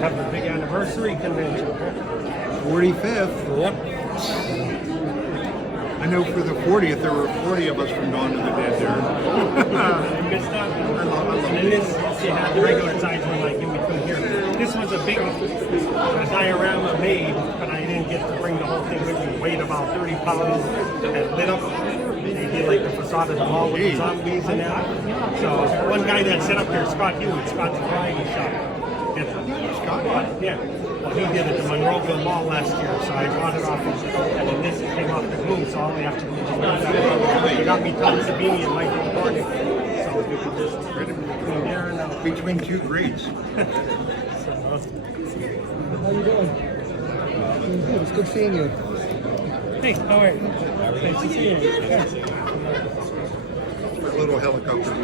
Have the big anniversary convention. 45th. Yep. I know for the 40th, there were 40 of us from Dawn to the Dead there. Good stuff. And this, you had the regular size one like in between here. This was a big diorama made, but I didn't get to bring the whole thing with me. It weighed about 30 pounds and lit up. They did like the facade of the mall with the zombies and that. So one guy that set up here, Scott Hughes, Scott's variety shop. Scott? Yeah. Well, he did it at the Monroeville Mall last year, so I bought it off him. And then this came off the boom, so all we have to do is just that. They got me Tom Savini and Michael Cornick. So we could just between there and Between two greats. How you doing? Doing good. It's good seeing you. Hey, how are you? Nice to see you. A little helicopter.